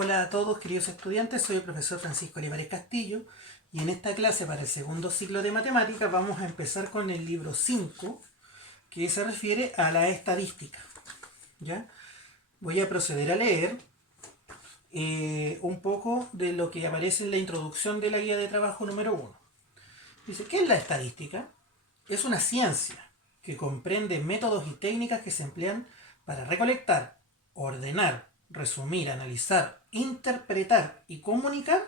Hola a todos queridos estudiantes, soy el profesor Francisco Olivares Castillo y en esta clase para el segundo ciclo de matemáticas vamos a empezar con el libro 5 que se refiere a la estadística. ¿Ya? Voy a proceder a leer un poco de lo que aparece en la introducción de la guía de trabajo número 1. Dice, ¿qué es la estadística? Es una ciencia que comprende métodos y técnicas que se emplean para recolectar, ordenar, resumir, analizar, interpretar y comunicar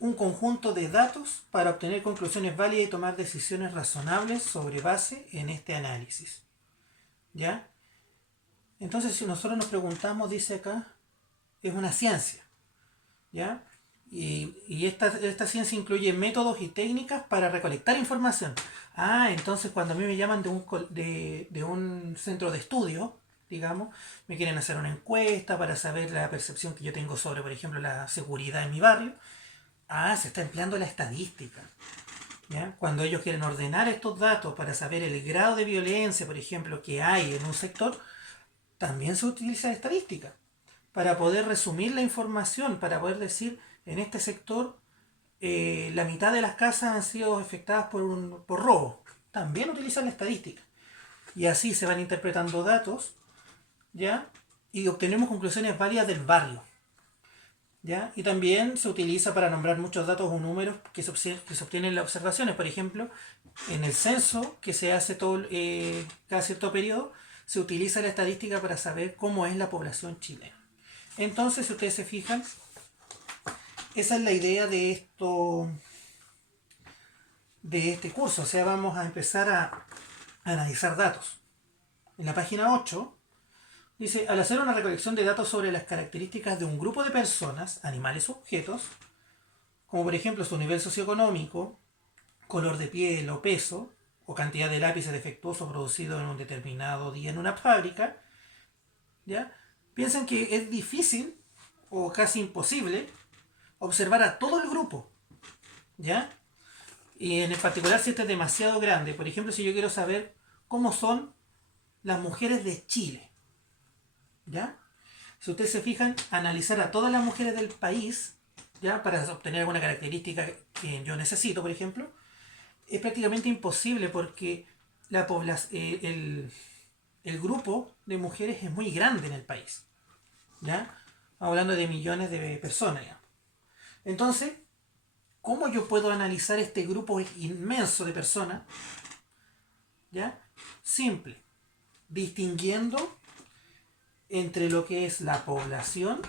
un conjunto de datos para obtener conclusiones válidas y tomar decisiones razonables sobre base en este análisis. ¿Ya? Entonces, si nosotros nos preguntamos, dice acá, es una ciencia. ¿Ya? Y esta ciencia incluye métodos y técnicas para recolectar información. Entonces cuando a mí me llaman de un centro de estudio, digamos, me quieren hacer una encuesta para saber la percepción que yo tengo sobre, por ejemplo, la seguridad en mi barrio. Se está empleando la estadística. ¿Ya? Cuando ellos quieren ordenar estos datos para saber el grado de violencia, por ejemplo, que hay en un sector, también se utiliza estadística para poder resumir la información, para poder decir, en este sector, la mitad de las casas han sido afectadas por robo. También utilizan la estadística. Y así se van interpretando datos, ¿ya? Y obtenemos conclusiones válidas del barrio. ¿Ya? Y también se utiliza para nombrar muchos datos o números que se obtienen en las observaciones. Por ejemplo, en el censo que se hace cada cierto periodo, se utiliza la estadística para saber cómo es la población chilena. Entonces, si ustedes se fijan, esa es la idea de este curso. O sea, vamos a empezar a analizar datos. En la página 8 dice, al hacer una recolección de datos sobre las características de un grupo de personas, animales o objetos, como por ejemplo su nivel socioeconómico, color de piel o peso, o cantidad de lápices defectuosos producidos en un determinado día en una fábrica, ¿ya? Piensan que es difícil o casi imposible observar a todo el grupo, ¿ya? Y en particular si este es demasiado grande. Por ejemplo, si yo quiero saber cómo son las mujeres de Chile, ¿ya? Si ustedes se fijan, analizar a todas las mujeres del país, ¿ya? Para obtener alguna característica que yo necesito, por ejemplo, es prácticamente imposible porque el grupo de mujeres es muy grande en el país, ¿ya? Hablando de millones de personas, ¿ya? Entonces, ¿cómo yo puedo analizar este grupo inmenso de personas? ¿Ya? Simple, distinguiendo entre lo que es la población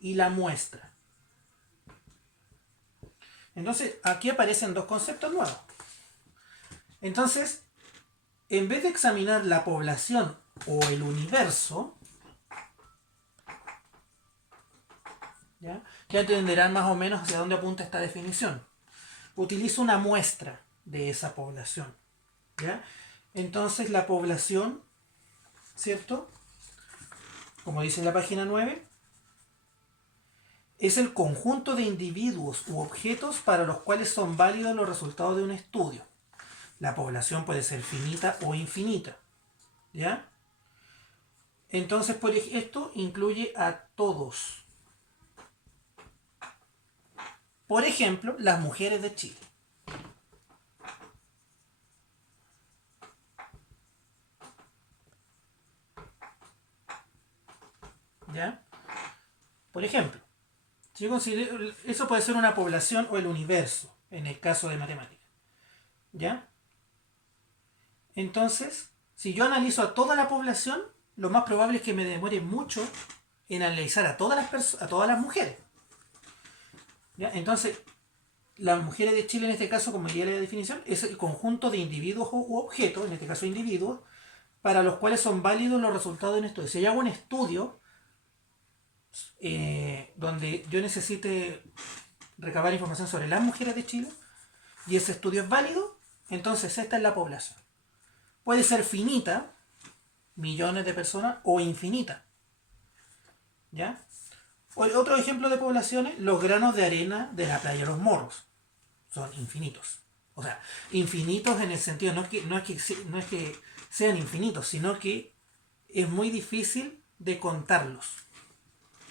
y la muestra. Entonces, aquí aparecen dos conceptos nuevos. Entonces, en vez de examinar la población o el universo, ya entenderán más o menos hacia dónde apunta esta definición. Utilizo una muestra de esa población, ¿ya? Entonces la población, ¿cierto? Como dice en la página 9, es el conjunto de individuos u objetos para los cuales son válidos los resultados de un estudio. La población puede ser finita o infinita, ¿ya? Entonces, esto incluye a todos. Por ejemplo, las mujeres de Chile. ¿Ya? Por ejemplo, si yo considero, eso puede ser una población o el universo, en el caso de matemáticas. ¿Ya? Entonces, si yo analizo a toda la población, lo más probable es que me demore mucho en analizar a todas las mujeres. ¿Ya? Entonces, las mujeres de Chile en este caso, como diría la definición, es el conjunto de individuos u objetos, en este caso individuos, para los cuales son válidos los resultados de un estudio. Si yo hago un estudio donde yo necesite recabar información sobre las mujeres de Chile y ese estudio es válido, entonces esta es la población. Puede ser finita, millones de personas, o infinita. ¿Ya? Otro ejemplo de poblaciones, los granos de arena de la playa Los Morros. Son infinitos. O sea, infinitos en el sentido, no es que sean infinitos, sino que es muy difícil de contarlos.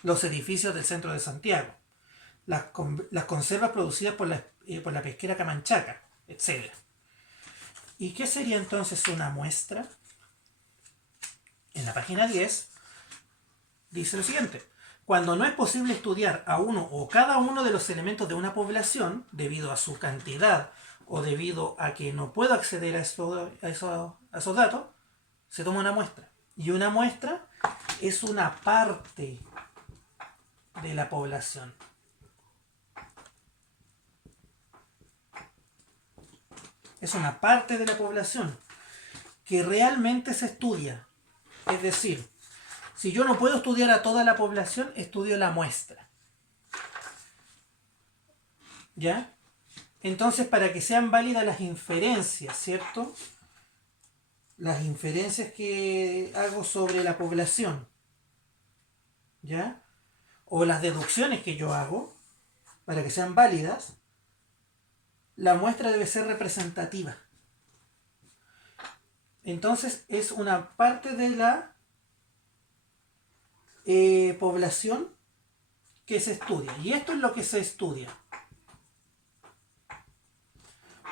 Los edificios del centro de Santiago, las conservas producidas por la pesquera Camanchaca, etc. ¿Y qué sería entonces una muestra? En la página 10 dice lo siguiente. Cuando no es posible estudiar a uno o cada uno de los elementos de una población, debido a su cantidad o debido a que no puedo acceder a esos datos, se toma una muestra. Y una muestra es una parte de la población. Es una parte de la población que realmente se estudia. Es decir, si yo no puedo estudiar a toda la población, estudio la muestra. ¿Ya? Entonces, para que sean válidas las inferencias, ¿cierto? Las inferencias que hago sobre la población, ¿ya? O las deducciones que yo hago, para que sean válidas, la muestra debe ser representativa. Entonces, es una parte de la población que se estudia. Y esto es lo que se estudia.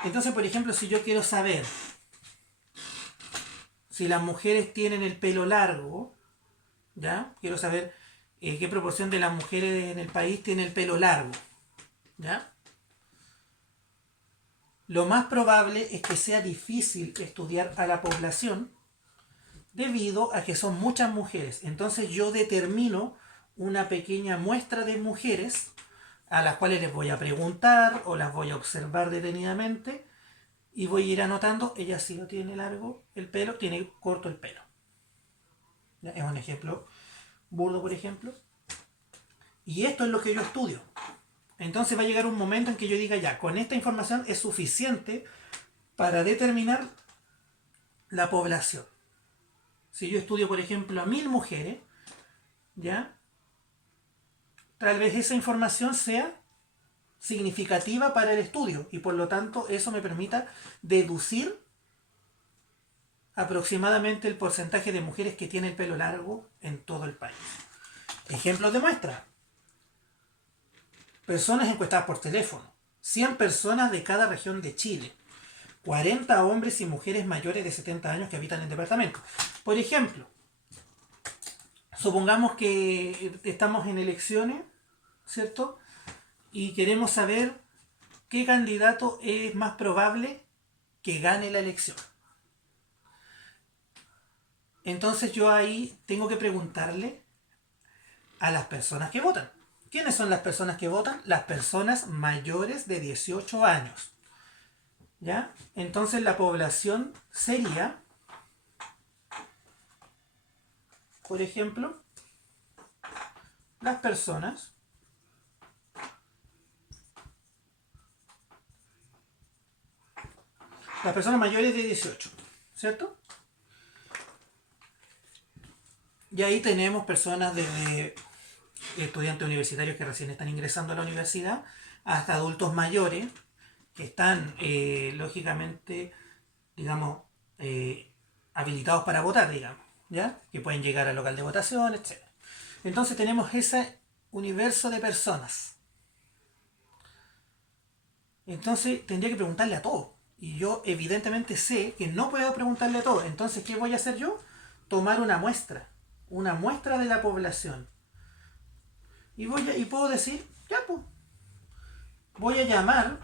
Entonces, por ejemplo, si yo quiero saber si las mujeres tienen el pelo largo, ¿ya? Quiero saber qué proporción de las mujeres en el país tiene el pelo largo, ¿ya? Lo más probable es que sea difícil estudiar a la población debido a que son muchas mujeres. Entonces yo determino una pequeña muestra de mujeres a las cuales les voy a preguntar o las voy a observar detenidamente y voy a ir anotando, ella sí lo tiene largo el pelo, tiene corto el pelo. ¿Ya? Es un ejemplo burdo, por ejemplo. Y esto es lo que yo estudio. Entonces va a llegar un momento en que yo diga, ya, con esta información es suficiente para determinar la población. Si yo estudio, por ejemplo, a 1000 mujeres, ¿ya? Tal vez esa información sea significativa para el estudio y por lo tanto eso me permita deducir aproximadamente el porcentaje de mujeres que tienen el pelo largo en todo el país. Ejemplos de muestra. Personas encuestadas por teléfono. 100 personas de cada región de Chile. 40 hombres y mujeres mayores de 70 años que habitan en departamentos. Por ejemplo, supongamos que estamos en elecciones, ¿cierto? Y queremos saber qué candidato es más probable que gane la elección. Entonces yo ahí tengo que preguntarle a las personas que votan. ¿Quiénes son las personas que votan? Las personas mayores de 18 años. ¿Ya? Entonces la población sería, por ejemplo, las personas mayores de 18, ¿cierto? Y ahí tenemos personas desde estudiantes universitarios que recién están ingresando a la universidad hasta adultos mayores que están, lógicamente, digamos, habilitados para votar, digamos, ¿ya? Que pueden llegar al local de votación, etc. Entonces tenemos ese universo de personas. Entonces tendría que preguntarle a todos. Y yo evidentemente sé que no puedo preguntarle a todos. Entonces, ¿qué voy a hacer yo? Tomar una muestra de la población. Y puedo decir, ya pues, voy a llamar,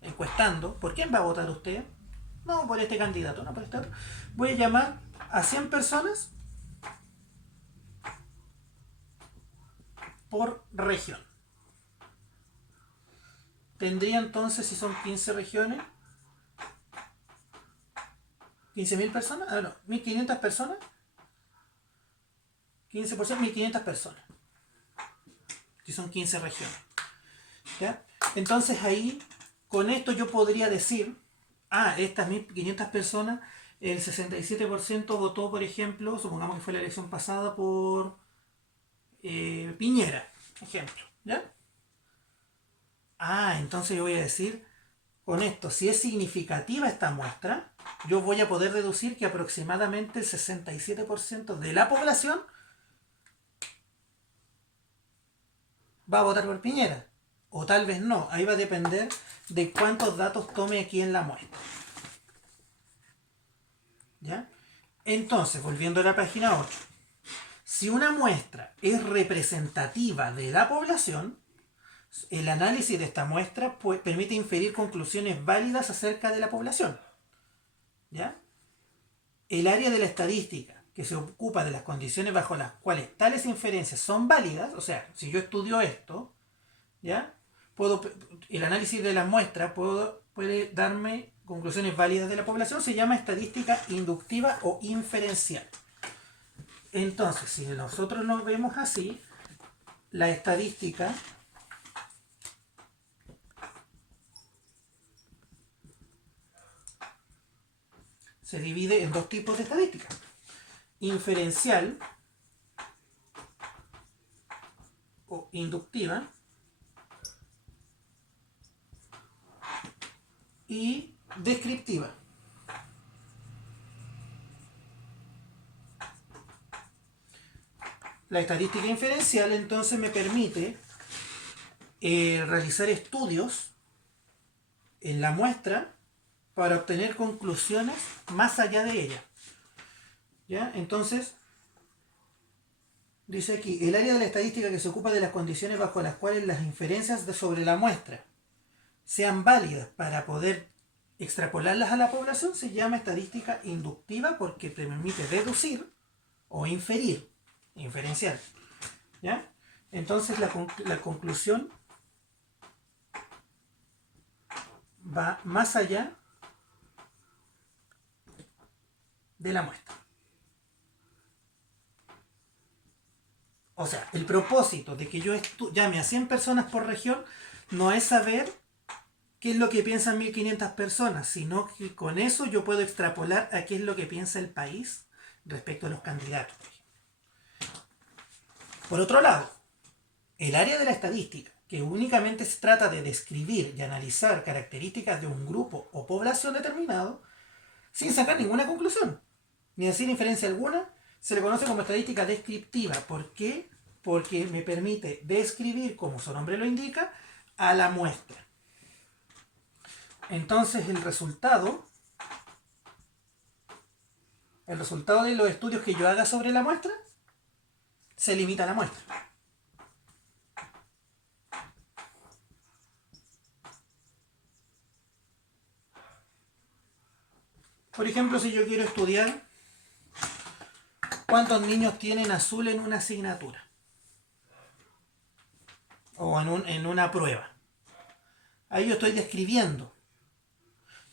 encuestando, ¿por quién va a votar usted? No, por este candidato, no por este otro. Voy a llamar a 100 personas por región. Tendría entonces, si son 15 regiones, 15.000 personas, no, 1.500 personas, 15%, 1.500 personas, si son 15 regiones. ¿Ya? Entonces ahí, con esto yo podría decir, estas 1.500 personas, el 67% votó, por ejemplo, supongamos que fue la elección pasada por Piñera, ejemplo, ¿ya? Entonces yo voy a decir, con esto, si es significativa esta muestra, yo voy a poder deducir que aproximadamente el 67% de la población va a votar por Piñera. O tal vez no. Ahí va a depender de cuántos datos tome aquí en la muestra. ¿Ya? Entonces, volviendo a la página 8. Si una muestra es representativa de la población, el análisis de esta muestra permite inferir conclusiones válidas acerca de la población. ¿Ya? El área de la estadística que se ocupa de las condiciones bajo las cuales tales inferencias son válidas, o sea, si yo estudio esto, ¿ya? El análisis de las muestras puede darme conclusiones válidas de la población, se llama estadística inductiva o inferencial. Entonces, si nosotros nos vemos así, la estadística se divide en dos tipos de estadística: inferencial o inductiva y descriptiva. La estadística inferencial entonces me permite realizar estudios en la muestra para obtener conclusiones más allá de ella. ¿Ya? Entonces, dice aquí, el área de la estadística que se ocupa de las condiciones bajo las cuales las inferencias sobre la muestra sean válidas para poder extrapolarlas a la población se llama estadística inductiva porque te permite deducir o inferir, inferencial. ¿Ya? Entonces la conclusión va más allá de la muestra. O sea, el propósito de que yo llame a 100 personas por región no es saber qué es lo que piensan 1500 personas, sino que con eso yo puedo extrapolar a qué es lo que piensa el país respecto a los candidatos. Por otro lado, el área de la estadística, que únicamente se trata de describir y analizar características de un grupo o población determinado, sin sacar ninguna conclusión, ni hacer inferencia alguna, se le conoce como estadística descriptiva. ¿Por qué? Porque me permite describir, como su nombre lo indica, a la muestra. Entonces el resultado de los estudios que yo haga sobre la muestra se limita a la muestra. Por ejemplo, si yo quiero estudiar cuántos niños tienen azul en una asignatura o en una prueba, ahí yo estoy describiendo.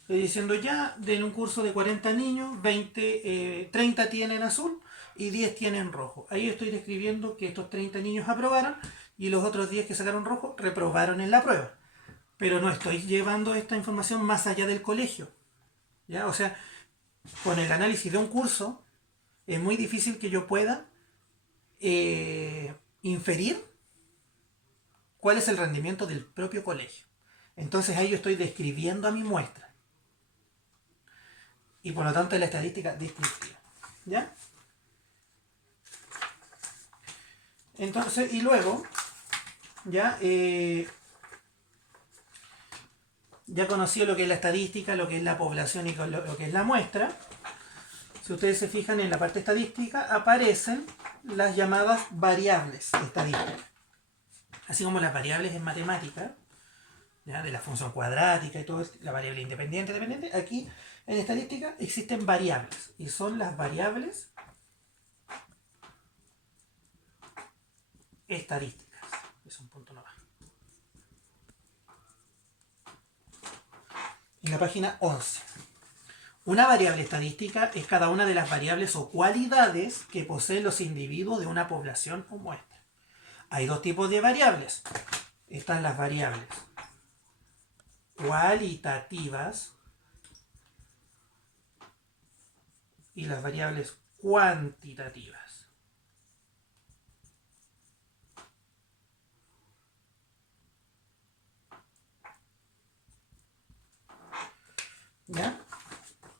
Estoy diciendo ya, en un curso de 40 niños, 30 tienen azul y 10 tienen rojo. Ahí estoy describiendo que estos 30 niños aprobaron y los otros 10 que sacaron rojo reprobaron en la prueba. Pero no estoy llevando esta información más allá del colegio. ¿Ya? O sea, con el análisis de un curso es muy difícil que yo pueda inferir cuál es el rendimiento del propio colegio. Entonces ahí yo estoy describiendo a mi muestra. Y por lo tanto es la estadística descriptiva. ¿Ya? Entonces, y luego, ya, ya conocido lo que es la estadística, lo que es la población y lo que es la muestra. Si ustedes se fijan en la parte estadística, aparecen las llamadas variables estadísticas. Así como las variables en matemática, ¿ya? De la función cuadrática y todo esto, la variable independiente, dependiente, aquí en estadística existen variables. Y son las variables estadísticas. Es un punto no más. En la página 11. Una variable estadística es cada una de las variables o cualidades que poseen los individuos de una población o muestra. Hay dos tipos de variables. Están las variables cualitativas y las variables cuantitativas. ¿Ya?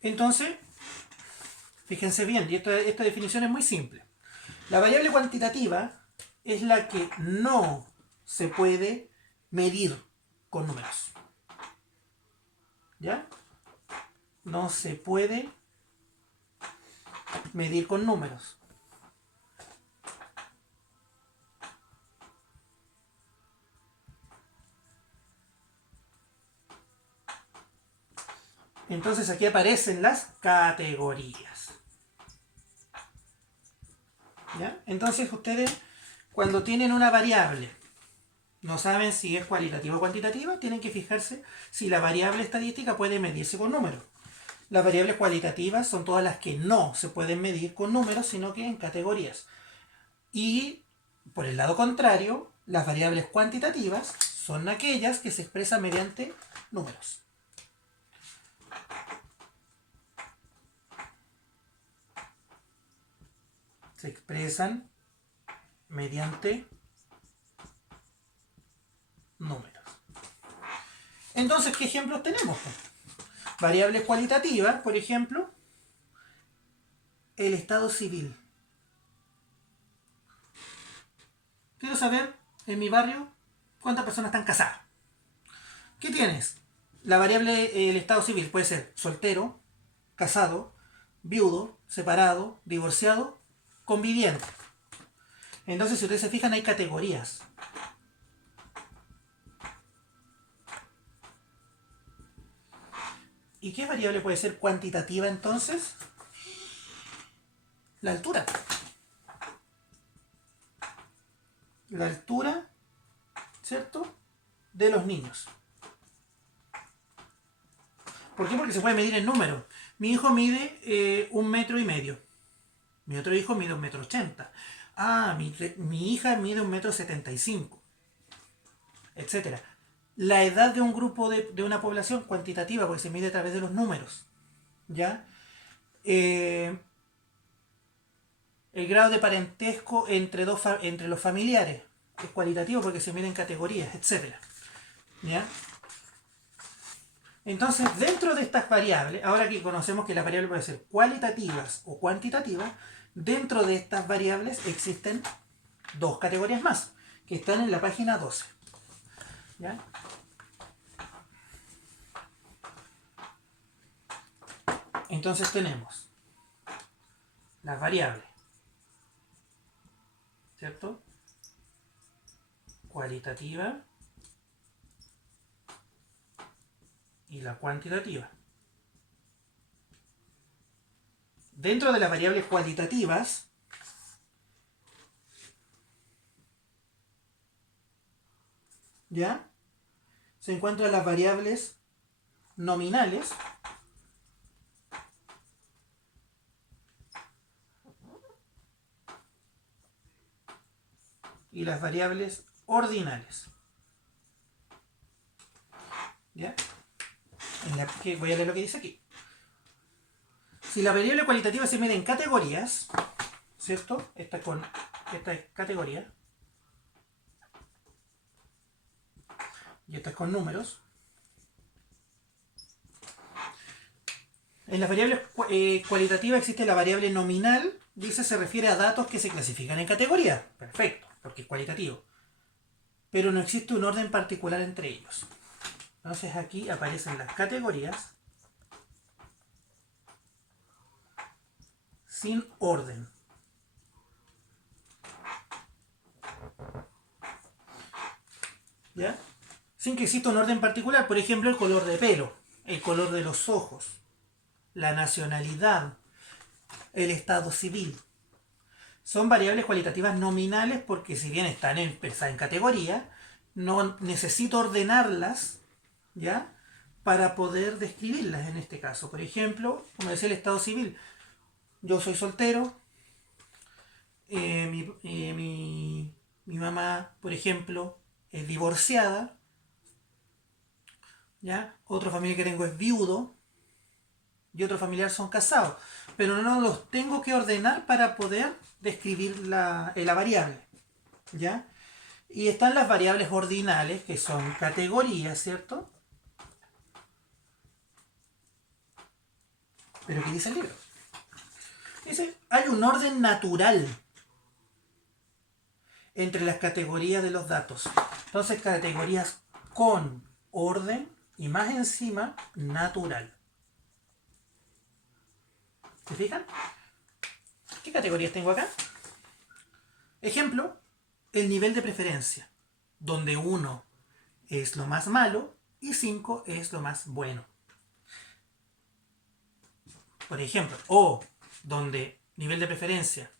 Entonces, fíjense bien, y esta definición es muy simple. La variable cuantitativa es la que no se puede medir con números. ¿Ya? No se puede medir con números. Entonces aquí aparecen las categorías. ¿Ya? Entonces ustedes, cuando tienen una variable, no saben si es cualitativa o cuantitativa, tienen que fijarse si la variable estadística puede medirse con números. Las variables cualitativas son todas las que no se pueden medir con números, sino que en categorías. Y por el lado contrario, las variables cuantitativas son aquellas que se expresan mediante números. Se expresan mediante números. Entonces, ¿qué ejemplos tenemos? Variables cualitativas, por ejemplo, el estado civil. Quiero saber, en mi barrio, cuántas personas están casadas. ¿Qué tienes? La variable, el estado civil puede ser soltero, casado, viudo, separado, divorciado, conviviente. Entonces, si ustedes se fijan, hay categorías. ¿Y qué variable puede ser cuantitativa entonces? La altura. La altura, ¿cierto? De los niños. ¿Por qué? Porque se puede medir en números. Mi hijo mide 1,5 metros. Mi otro hijo mide 1,80 metros. Ah, mi hija mide 1,75 metros, etcétera. La edad de un grupo de una población cuantitativa, porque se mide a través de los números. ¿Ya? Eh, el grado de parentesco entre los familiares es cualitativo porque se mide en categorías, etcétera. ¿Ya? Entonces, dentro de estas variables, ahora que conocemos que las variables pueden ser cualitativas o cuantitativas, dentro de estas variables existen dos categorías más, que están en la página 12. ¿Ya? Entonces tenemos las variables, ¿cierto? Cualitativa y la cuantitativa. Dentro de las variables cualitativas, ¿ya? Se encuentran las variables nominales y las variables ordinales. ¿Ya? Voy a leer lo que dice aquí. Si la variable cualitativa se mide en categorías, ¿cierto? Esta es categoría. Y esta es con números. En las variables cualitativas existe la variable nominal. Dice se refiere a datos que se clasifican en categorías. Perfecto, porque es cualitativo. Pero no existe un orden particular entre ellos. Entonces aquí aparecen las categorías sin orden. ¿Ya? Sin que exista un orden particular. Por ejemplo, el color de pelo, el color de los ojos, la nacionalidad, el estado civil. Son variables cualitativas nominales porque si bien están expresadas en categoría, no necesito ordenarlas, ¿ya? Para poder describirlas en este caso. Por ejemplo, como decía el estado civil, yo soy soltero, mi mamá, por ejemplo, es divorciada, ¿ya? Otro familiar que tengo es viudo y otro familiar son casados, pero no los tengo que ordenar para poder describir la variable, ¿ya? Y están las variables ordinales, que son categorías, ¿cierto? Pero ¿qué dice el libro? Dice, hay un orden natural entre las categorías de los datos. Entonces, categorías con orden y más encima natural. ¿Se fijan? ¿Qué categorías tengo acá? Ejemplo, el nivel de preferencia, donde 1 es lo más malo y 5 es lo más bueno. Por ejemplo, o donde nivel de preferencia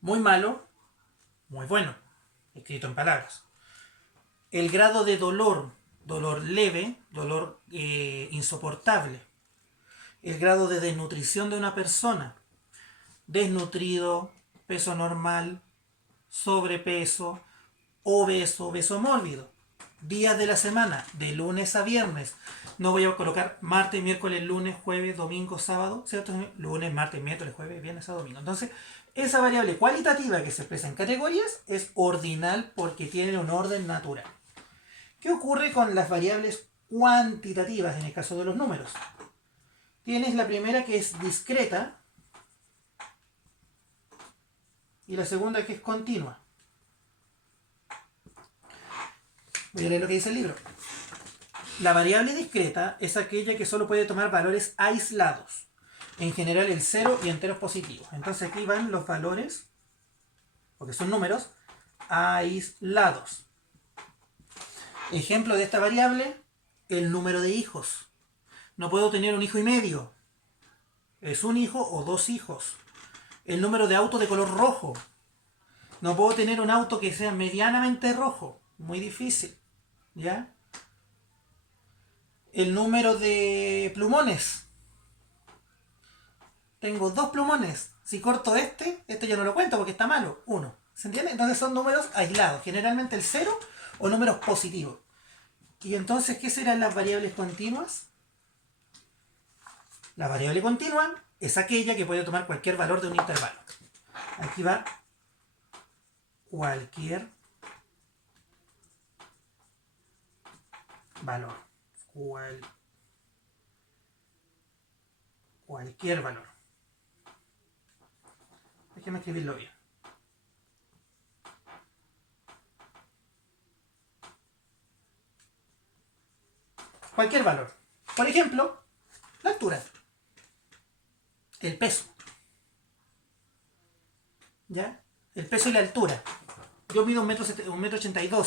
muy malo, muy bueno, escrito en palabras. El grado de dolor, dolor leve, dolor insoportable. El grado de desnutrición de una persona, desnutrido, peso normal, sobrepeso, obeso, obeso mórbido. Días de la semana, de lunes a viernes. No voy a colocar martes, miércoles, lunes, jueves, domingo, sábado, ¿cierto? Lunes, martes, miércoles, jueves, viernes, sábado, domingo. Entonces, esa variable cualitativa que se expresa en categorías es ordinal porque tiene un orden natural. ¿Qué ocurre con las variables cuantitativas en el caso de los números? Tienes la primera que es discreta y la segunda que es continua. Voy a leer lo que dice el libro. La variable discreta es aquella que solo puede tomar valores aislados. En general el 0 y enteros positivos. Entonces aquí van los valores, porque son números, aislados. Ejemplo de esta variable, el número de hijos. No puedo tener un hijo y medio. Es un hijo o dos hijos. El número de autos de color rojo. No puedo tener un auto que sea medianamente rojo. Muy difícil. ¿Ya? El número de plumones. Tengo 2 plumones. Si corto este ya no lo cuento porque está malo. 1. ¿Se entiende? Entonces son números aislados. Generalmente el 0 o números positivos. Y entonces, ¿qué serán las variables continuas? La variable continua es aquella que puede tomar cualquier valor de un intervalo. Aquí va cualquier valor. Cualquier valor. Déjeme escribirlo bien. Cualquier valor. Por ejemplo, la altura. El peso. ¿Ya? El peso y la altura. Yo mido 1,82 m.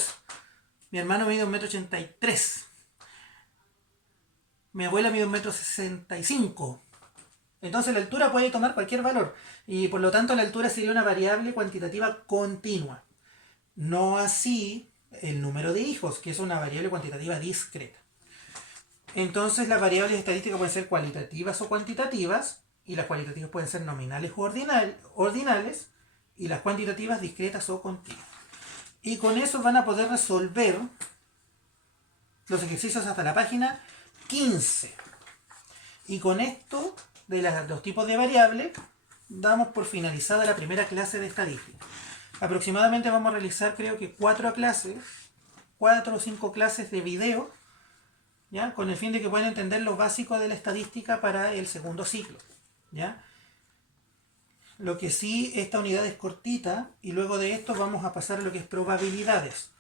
Mi hermano mide 1,83 m. Mi abuela mide 1,65 m. Entonces la altura puede tomar cualquier valor. Y por lo tanto la altura sería una variable cuantitativa continua. No así el número de hijos, que es una variable cuantitativa discreta. Entonces las variables estadísticas pueden ser cualitativas o cuantitativas. Y las cualitativas pueden ser nominales o ordinales. Y las cuantitativas discretas o continuas. Y con eso van a poder resolver los ejercicios hasta la página 15. Y con esto, de los tipos de variables, damos por finalizada la primera clase de estadística. Aproximadamente vamos a realizar, creo que 4 o 5 clases de video, ¿ya? Con el fin de que puedan entender lo básico de la estadística para el segundo ciclo, ¿ya? Lo que sí, esta unidad es cortita y luego de esto vamos a pasar a lo que es probabilidades,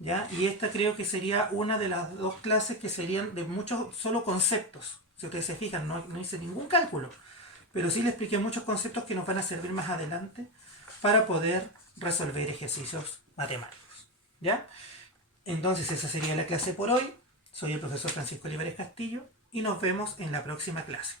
¿ya? Y esta creo que sería una de las 2 clases que serían de muchos solo conceptos. Si ustedes se fijan, no hice ningún cálculo, pero sí les expliqué muchos conceptos que nos van a servir más adelante para poder resolver ejercicios matemáticos, ¿ya? Entonces esa sería la clase por hoy. Soy el profesor Francisco Olivares Castillo y nos vemos en la próxima clase.